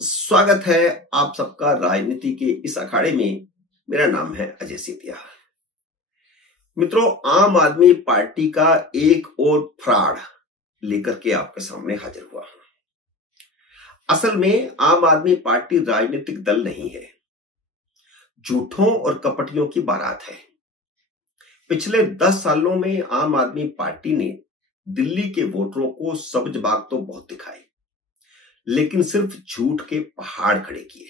स्वागत है आप सबका राजनीति के इस अखाड़े में। मेरा नाम है अजय सिंधिया। मित्रों, आम आदमी पार्टी का एक और फ्रॉड लेकर के आपके सामने हाजिर हुआ हूं। असल में आम आदमी पार्टी राजनीतिक दल नहीं है, झूठों और कपटियों की बारात है। पिछले 10 सालों में आम आदमी पार्टी ने दिल्ली के वोटरों को सब्ज बाग तो बहुत दिखाई, लेकिन सिर्फ झूठ के पहाड़ खड़े किए।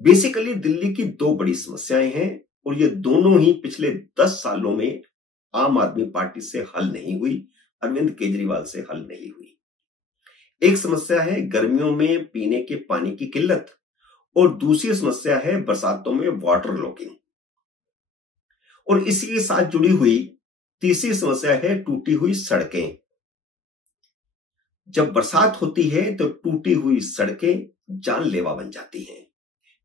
बेसिकली दिल्ली की दो बड़ी समस्याएं हैं और ये दोनों ही पिछले 10 सालों में आम आदमी पार्टी से हल नहीं हुई, अरविंद केजरीवाल से हल नहीं हुई। एक समस्या है गर्मियों में पीने के पानी की किल्लत और दूसरी समस्या है बरसातों में वाटर लॉगिंग। और इसी के साथ जुड़ी हुई तीसरी समस्या है टूटी हुई सड़कें। जब बरसात होती है तो टूटी हुई सड़कें जानलेवा बन जाती हैं।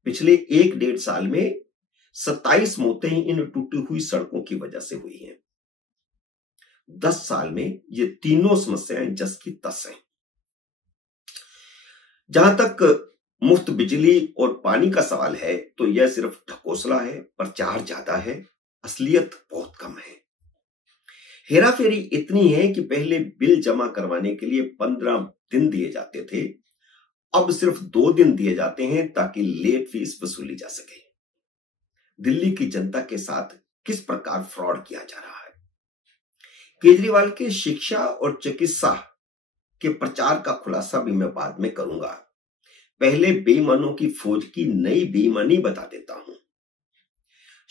पिछले 1-1.5 साल में 27 मौतें इन टूटी हुई सड़कों की वजह से हुई हैं। 10 साल में ये तीनों समस्याएं जस की तस हैं। जहां तक मुफ्त बिजली और पानी का सवाल है तो यह सिर्फ ढकोसला है, प्रचार ज्यादा है, असलियत बहुत कम है। हेराफेरी इतनी है कि पहले बिल जमा करवाने के लिए 15 दिन दिए जाते थे, अब सिर्फ 2 दिन दिए जाते हैं ताकि लेट फीस वसूली जा सके। दिल्ली की जनता के साथ किस प्रकार फ्रॉड किया जा रहा है। केजरीवाल के शिक्षा और चिकित्सा के प्रचार का खुलासा भी मैं बाद में करूंगा। पहले बेईमानों की फौज की नई बेईमानी बता देता हूं।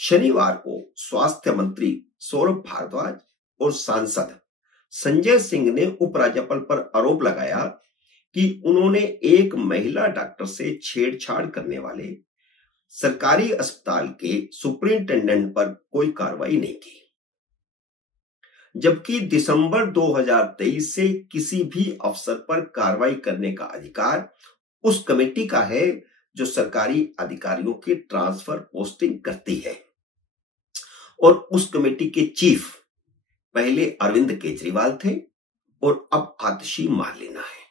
शनिवार को स्वास्थ्य मंत्री सौरभ भारद्वाज और सांसद संजय सिंह ने उपराज्यपाल पर आरोप लगाया कि उन्होंने एक महिला डॉक्टर से छेड़छाड़ करने वाले सरकारी अस्पताल के सुपरिंटेंडेंट पर कोई कार्रवाई नहीं की, जबकि दिसंबर 2023 से किसी भी अफसर पर कार्रवाई करने का अधिकार उस कमेटी का है जो सरकारी अधिकारियों की ट्रांसफर पोस्टिंग करती है। और उस कमेटी के चीफ पहले अरविंद केजरीवाल थे और अब आतिशी मार्लेना है।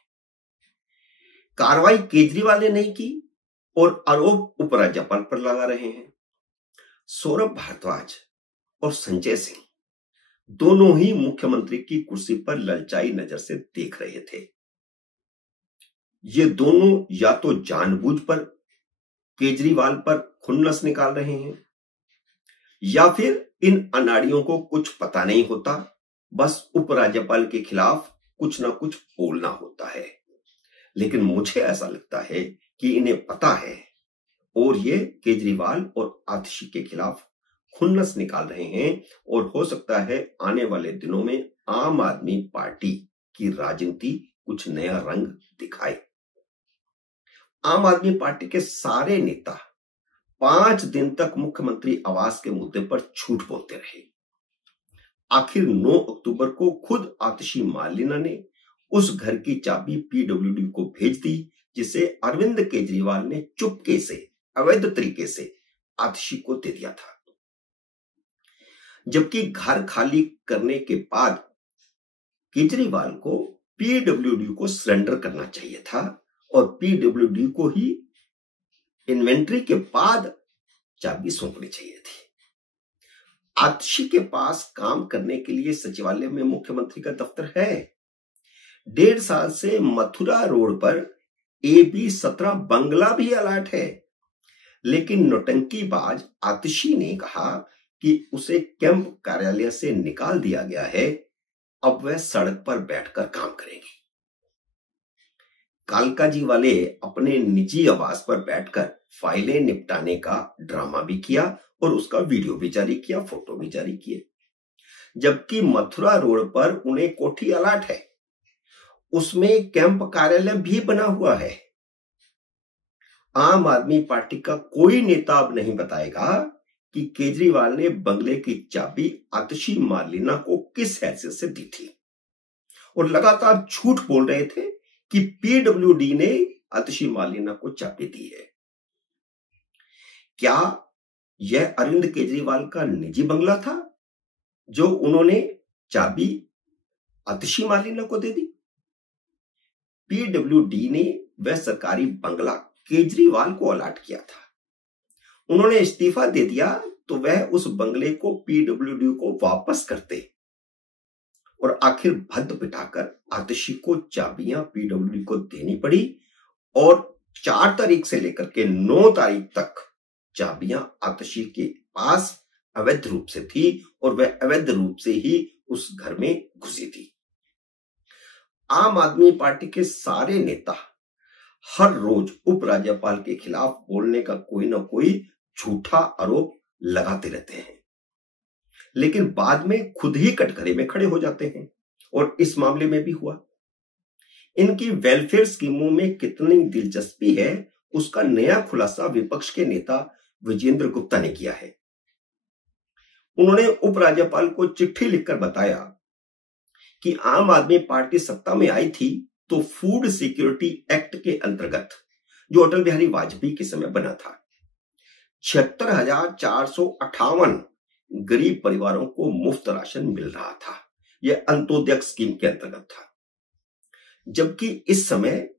कार्रवाई केजरीवाल ने नहीं की और आरोप उपराज्यपाल पर लगा रहे हैं। सौरभ भारद्वाज और संजय सिंह दोनों ही मुख्यमंत्री की कुर्सी पर ललचाई नजर से देख रहे थे। ये दोनों या तो जानबूझ पर केजरीवाल पर खुन्नस निकाल रहे हैं या फिर इन अनाड़ियों को कुछ पता नहीं होता, बस उपराज्यपाल के खिलाफ कुछ ना कुछ बोलना होता है। लेकिन मुझे ऐसा लगता है कि इन्हें पता है और ये केजरीवाल और आतिशी के खिलाफ खुन्नस निकाल रहे हैं और हो सकता है आने वाले दिनों में आम आदमी पार्टी की राजनीति कुछ नया रंग दिखाए। आम आदमी पार्टी के सारे नेता 5 दिन तक मुख्यमंत्री आवास के मुद्दे पर झूठ बोलते रहे। आखिर 9 अक्टूबर को खुद आतिशी मार्लेना ने उस घर की चाबी पीडब्ल्यूडी को भेज दी जिसे अरविंद केजरीवाल ने चुपके से अवैध तरीके से आतिशी को दे दिया था। जबकि घर खाली करने के बाद केजरीवाल को पीडब्ल्यूडी को सरेंडर करना चाहिए था और पीडब्ल्यूडी को ही इन्वेंट्री के बाद चाबी सौंपनी चाहिए थी। आतिशी के पास काम करने के लिए सचिवालय में मुख्यमंत्री का दफ्तर है। 1.5 साल से मथुरा रोड पर AB 17 बंगला भी अलर्ट है, लेकिन नौटंकीबाज आतिशी ने कहा कि उसे कैंप कार्यालय से निकाल दिया गया है, अब वह सड़क पर बैठकर काम करेंगी। कालकाजी वाले अपने निजी आवास पर बैठकर फाइलें निपटाने का ड्रामा भी किया और उसका वीडियो भी जारी किया, फोटो भी जारी किए। जबकि मथुरा रोड पर उन्हें कोठी अलर्ट है, उसमें कैंप कार्यालय भी बना हुआ है। आम आदमी पार्टी का कोई नेता अब नहीं बताएगा कि केजरीवाल ने बंगले की चाबी आतिशी मार्लेना को किस हैसियत से दी थी और लगातार झूठ बोल रहे थे कि पीडब्ल्यूडी ने आतिशी मार्लेना को चाबी दी है। क्या यह अरविंद केजरीवाल का निजी बंगला था जो उन्होंने चाबी आतिशी मार्लेना को दे दी? पीडब्ल्यूडी ने वह सरकारी बंगला केजरीवाल को अलॉट किया था। उन्होंने इस्तीफा दे दिया तो वह उस बंगले को पीडब्ल्यूडी को वापस करते और आखिर भद्द बिठाकर आतिशी को चाबियां पीडब्ल्यूडी को देनी पड़ी और 4 तारीख से लेकर के 9 तारीख तक चाबियां आतिशी के पास अवैध रूप से थी और वह अवैध रूप से ही उस घर में घुसी थी। आम आदमी पार्टी के सारे नेता हर रोज उपराज्यपाल के खिलाफ बोलने का कोई ना कोई झूठा आरोप लगाते रहते हैं, लेकिन बाद में खुद ही कटघरे में खड़े हो जाते हैं और इस मामले में भी हुआ। इनकी वेलफेयर स्कीमों में कितनी दिलचस्पी है उसका नया खुलासा विपक्ष के नेता विजेंद्र गुप्ता ने किया है। उन्होंने उपराज्यपाल को चिट्ठी लिखकर बताया कि आम आदमी पार्टी सत्ता में आई थी तो फूड सिक्योरिटी एक्ट के अंतर्गत, जो अटल बिहारी वाजपेयी के समय बना था, 76,458 गरीब परिवारों को मुफ्त राशन मिल रहा था। यह अंत्योदय स्कीम के अंतर्गत था, जबकि इस समय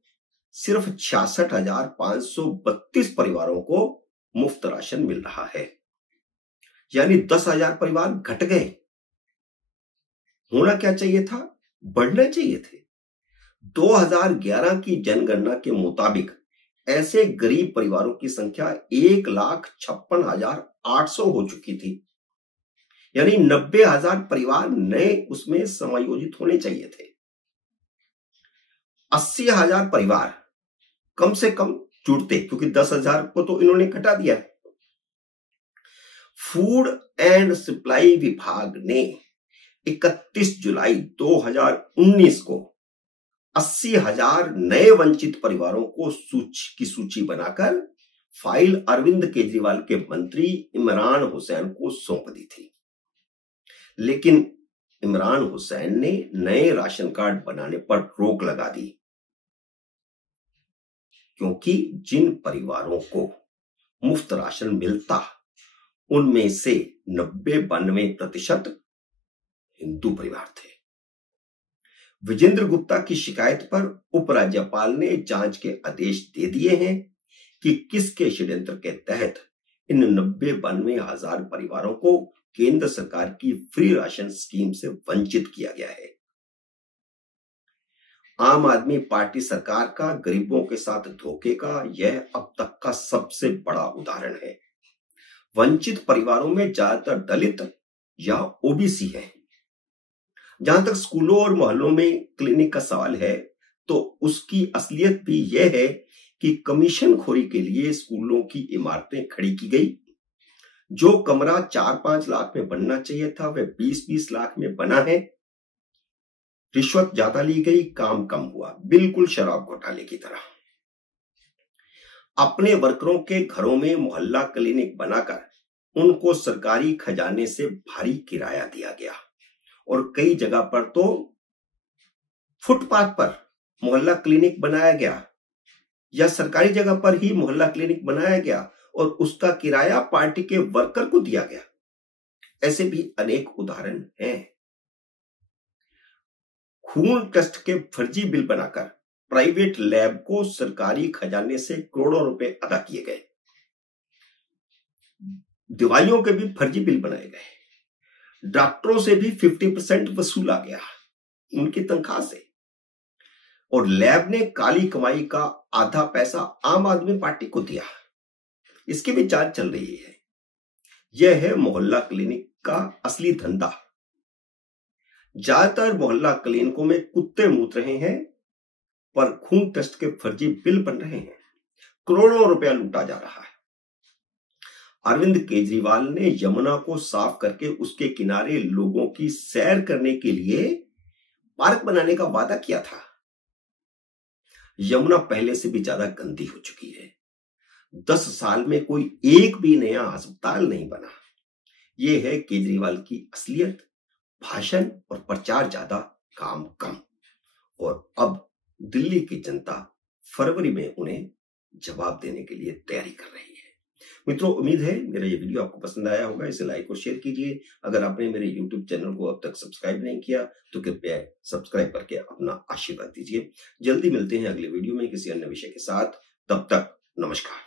सिर्फ 66,532 परिवारों को मुफ्त राशन मिल रहा है, यानी 10,000 परिवार घट गए। होना क्या चाहिए था? बढ़ना चाहिए थे। 2011 की जनगणना के मुताबिक ऐसे गरीब परिवारों की संख्या 1,56,800 हो चुकी थी, यानी 90,000 परिवार नए उसमें समायोजित होने चाहिए थे। 80,000 परिवार कम से कम जुड़ते, क्योंकि 10,000 को तो इन्होंने घटा दिया है। फूड एंड सप्लाई विभाग ने 31 जुलाई 2019 को 80,000 नए वंचित परिवारों को सूची बनाकर फाइल अरविंद केजरीवाल के मंत्री इमरान हुसैन को सौंप दी थी, लेकिन इमरान हुसैन ने नए राशन कार्ड बनाने पर रोक लगा दी, क्योंकि जिन परिवारों को मुफ्त राशन मिलता उनमें से 90-92% हिंदू परिवार थे। विजेंद्र गुप्ता की शिकायत पर उपराज्यपाल ने जांच के आदेश दे दिए हैं कि किसके षड्यंत्र के तहत इन 90-92 परिवारों को केंद्र सरकार की फ्री राशन स्कीम से वंचित किया गया है। आम आदमी पार्टी सरकार का गरीबों के साथ धोखे का यह अब तक का सबसे बड़ा उदाहरण है। वंचित परिवारों में ज्यादातर दलित या ओबीसी है। जहां तक स्कूलों और मोहल्लों में क्लिनिक का सवाल है, तो उसकी असलियत भी यह है कि कमीशन खोरी के लिए स्कूलों की इमारतें खड़ी की गई। जो कमरा 4-5 लाख में बनना चाहिए था वह 20-20 लाख में बना है। रिश्वत ज्यादा ली गई, काम कम हुआ, बिल्कुल शराब घोटाले की तरह। अपने वर्करों के घरों में मोहल्ला क्लिनिक बनाकर उनको सरकारी खजाने से भारी किराया दिया गया और कई जगह पर तो फुटपाथ पर मोहल्ला क्लिनिक बनाया गया या सरकारी जगह पर ही मोहल्ला क्लिनिक बनाया गया और उसका किराया पार्टी के वर्कर को दिया गया। ऐसे भी अनेक उदाहरण हैं। खून टेस्ट के फर्जी बिल बनाकर प्राइवेट लैब को सरकारी खजाने से करोड़ों रुपए अदा किए गए। दवाइयों के भी फर्जी बिल बनाए गए। डॉक्टरों से भी 50% वसूला गया उनकी तनख्वाह से, और लैब ने काली कमाई का आधा पैसा आम आदमी पार्टी को दिया। इसकी भी जांच चल रही है। यह है मोहल्ला क्लिनिक का असली धंधा। ज्यादातर मोहल्ला क्लिनिकों में कुत्ते मूत रहे हैं, पर खून टेस्ट के फर्जी बिल बन रहे हैं। करोड़ों रुपया लूटा जा रहा है। अरविंद केजरीवाल ने यमुना को साफ करके उसके किनारे लोगों की सैर करने के लिए पार्क बनाने का वादा किया था। यमुना पहले से भी ज्यादा गंदी हो चुकी है। 10 साल में कोई एक भी नया अस्पताल नहीं बना। यह है केजरीवाल की असलियत। भाषण और प्रचार ज्यादा, काम कम। और अब दिल्ली की जनता फरवरी में उन्हें जवाब देने के लिए तैयारी कर रही है। मित्रों, उम्मीद है मेरा ये वीडियो आपको पसंद आया होगा। इसे लाइक और शेयर कीजिए। अगर आपने मेरे YouTube चैनल को अब तक सब्सक्राइब नहीं किया तो कृपया सब्सक्राइब करके अपना आशीर्वाद दीजिए। जल्दी मिलते हैं अगले वीडियो में किसी अन्य विषय के साथ। तब तक नमस्कार।